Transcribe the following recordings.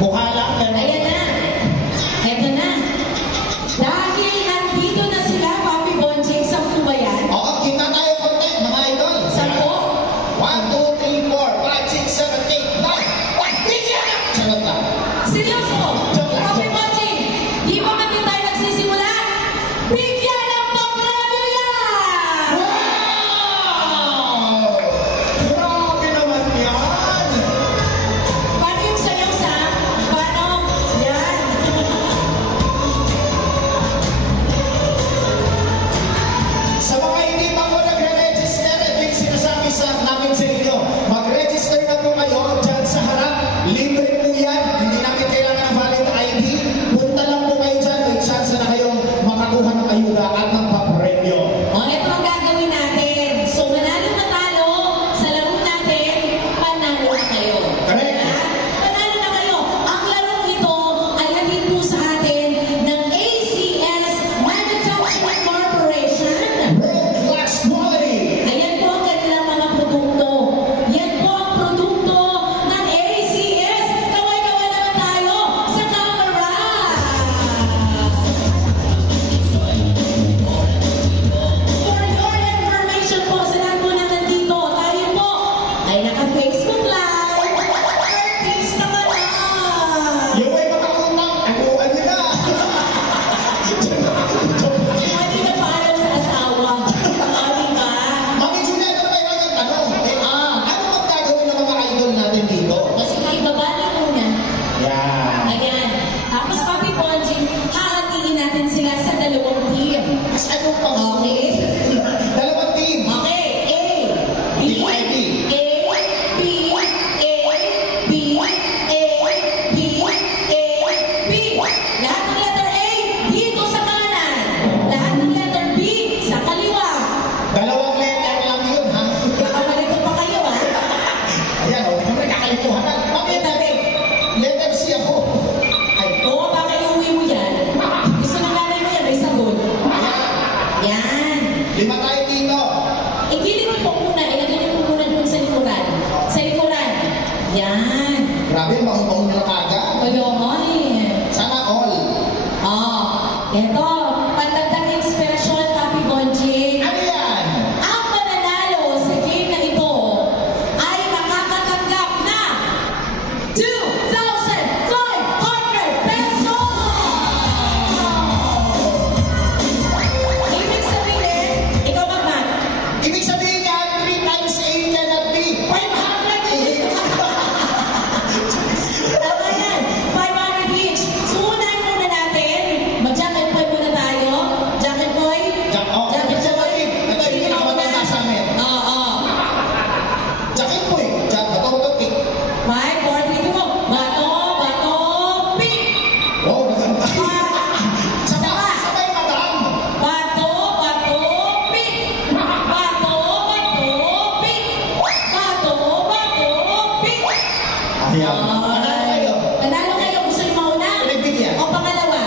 Mukha lang, pero... Ayan na. Eto na. Dahil nandito na sila, Papi Bonjing, sa Pubayan. Oo, kita tayo konti, mga idol. 1, 2, 3, 4, 5, 6, 7, 8, 9. Bigyan! Charot lang. Seryoso? Papi Bonjing, di ba man tayo nagsisimula? Bigyan ng pang-radio yan! Wow! Grabe naman yan! Paano yung sayaw sa? Paano? Yan. Sa mga hindi pa po nagre-register, ito yung sinasabi namin sa inyo. Mag-register na po kayo dyan sa harap. Libre po yan. Hindi namin kailangan ng valid ID. Punta lang po kayo dyan. May chance na kayong makakuha ng ayuda at ng papremyo. O, ito ang gagawin natin. So, manalo na talo sa laro natin, panalo na kayo. Correct. Ha? Panalo na kayo. Ang larong ito ay hatid po sa atin ng ACS Manufacturing Corporation. World class quality. Ayan po ang kanilang mga produkto. Yan po ang produkto ng ACS. Kaway-kaway naman tayo sa camera. For your information po, sa lahat po na nandito, tayo po ay naka-Facebook Live. Artist naman na! Yung may makautang, aguan nyo na. Pwede na paalam sa asawa. Diba? Mami Juliet, ano ba yung mga tanong? Ano bang gagawin ng mga idol natin dito? Kasi may babali muna. Yan. Ayan. Tapos Papi Bonjing, hahatiin natin sila sa dalawang team. Mas ano pang Okay? dalawang team. Okay. A, B, DYP. A, B, A, B, A, B, A, B. Lahat ng letter A, dito sa kanan. Lahat ng letter B, sa kaliwa. Dalawang letter lang yun, ha? Kakalito pa kayo, ha? Ayan, o. Siyempre, kakalituhan na. Mami, tabi. Letter C ako. Ay, Oo, baka iuwi mo yan. Gusto ng nanay mo yan, may sagot. Yan. 5 tayo dito. Igilid mo po muna, ilagay niyo po muna doon sa likuran. Sa likuran. Yan. Grabe, mahutong na kagad. Kaya mo eh. Sana all. Ito, pandagdag inspirasyon, Papi Bonjing. Ano yan? Ang mananalo sa game na ito ay makakatanggap na 2,500 pesos! Ibig sabihin, ikaw magmat. Ibig sabihin yan, 3 times A cannot be 500 eh. Tama yan, 500 each. So, unahin muna natin. Mag-jacket boy muna tayo. Jacket boy. Oh, Jacket sa boy. tabi. Ito yung pinakamatanda sa amin. Oo. Jacket po eh. Bato, pick. 5, 4, 3, 2, bato, bato, pick! Wow, naganda. Sabay, madam. Bato, bato, pick! Bato, bato, pick! Bato, bato, pick! Ayan. Panalo kayo. Panalo kayo. Gusto niyo mauna? Pinagbigyan. O pangalawa?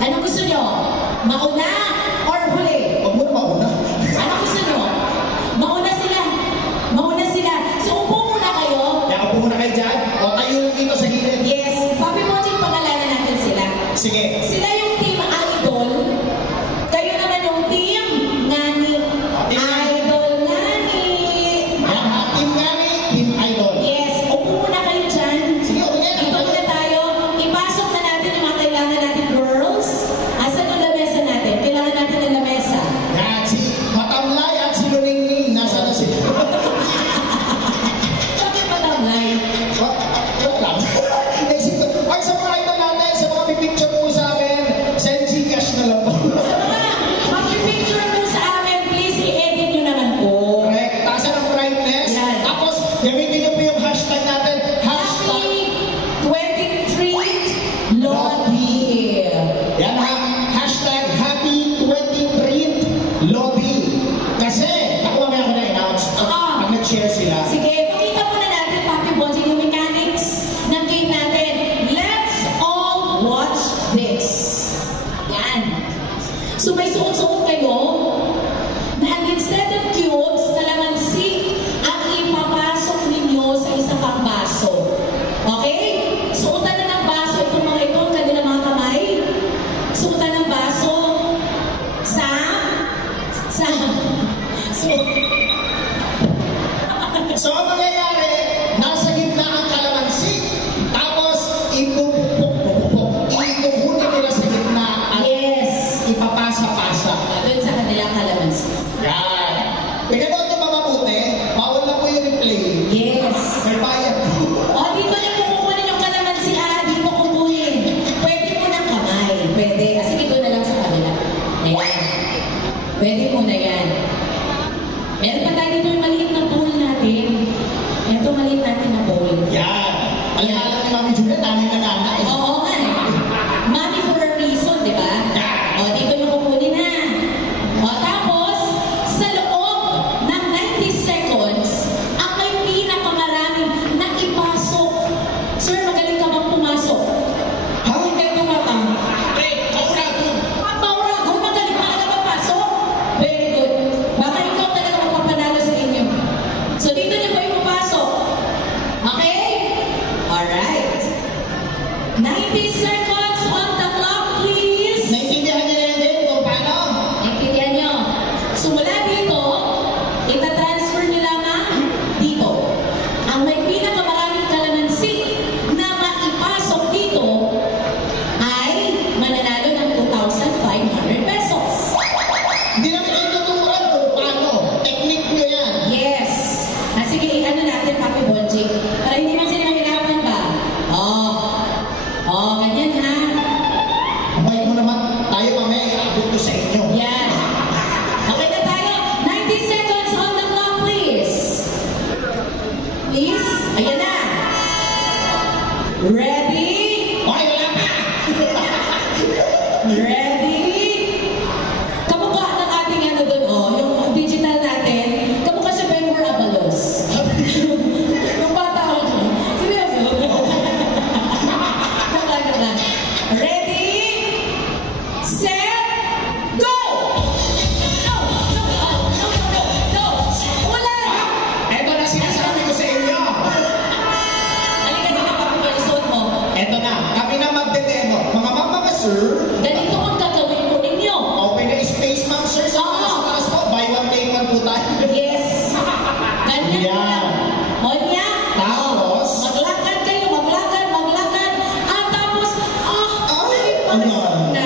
Anong gusto niyo? Mauna or huli? Huwag mo na mauna. Ano gusto nyo? Mauna sila. Mauna sila. So, upo muna kayo. Kaya po muna kayo dyan. O tayo dito sa gilid. Yes. Papi Bonjing, pangalanan natin sila. Sige. Sila yung team Idol. Kayo naman yung team Ngani. Idol Ngani. Team Ngani, Team Idol. Yes. Upo muna kayo dyan. Sige, okay. Dito muna tayo. Ipasok na natin yung mga kailangan natin, girls. Asan yung lamesa natin? Kailangan natin ng lamesa. Yan, si Matamlay at si Luningning. Nasa na sila? Bakit matamlay? Wala lang. Naisip ko, ay sa mga idol natin, sa mga pipicture po sa amin, send Gcash na lang po. Sa mga mag-picture mo sa amin, please i-edit nyo naman po. Correct. Taasan ang brightness. Yan. Tapos, gamitin niyo po yung hashtag natin. Hashtag. Happy 23 Lobby. Yan ha. Hashtag Happy 23 Lobby. Kasi, ako mamaya ko na-announce. Pag nag-share sila. Sige, pakita muna natin, Papi Bonjing, yung mechanics ng game natin. Let's all watch this. Yan. So may suot-suot kayo na instead of cubes, kalamansi ang ipapasok ninyo sa isa pang baso. Okay? Suotan gana eh. Oo nga eh. Money for a reason, di ba? O, dito yung kukunin ha. O, tapos, sa loob ng 90 seconds, ang may pinakamaraming na ipasok. Sir, magaling ka bang pumasok? Ha? Hindi ka tumatang. Maurago, magaling ka na papasok. Very good. Baka ikaw talaga magpapanalo sa inyo. So, dito niyo po ipapasok. Okay? Alright. 90 seconds on the clock, please. Naintindihan niyo na din kung paano? Intindihan nyo. Sumula dito, itatransfer nyo lamang dito. Ang may pinakamaraming kalamansi na maipasok dito ay mananalo ng 2,500 pesos. Hindi namin kayo tuturuan kung paano. Technique niyo yan. Yes. Sige, ano natin, Papi Bonjing? Para hindi man sila mahirapan ba? Ganyan ha. Abay mo naman, tayo mamaya iabot ko sa inyo. Yan. Okay na tayo. 90 seconds on the clock, please. Please. Ayan na. Ready? Okay, wala pa! Ready? Kamukha ng ating ano doon, yung digital natin. Kamukha siya Benhur Abalos. Yung bata ako dyan. Seryoso? Kamukha na. Ready? Set? Go! No! Wala! Ito na sinasabi ko sa inyo. Halika na kapag isuot mo. Ito na, kami na magde-demo. Mga mama sir, Ganito ang gagawin po ninyo. open na space ma'am sir sa mga sa taas po. Buy one, take one po tayo. Yes. Ganyan po Yan. lang. O niya. Tapos? Maglakad kayo, maglakad. At tapos, Ay, pagod ano? na.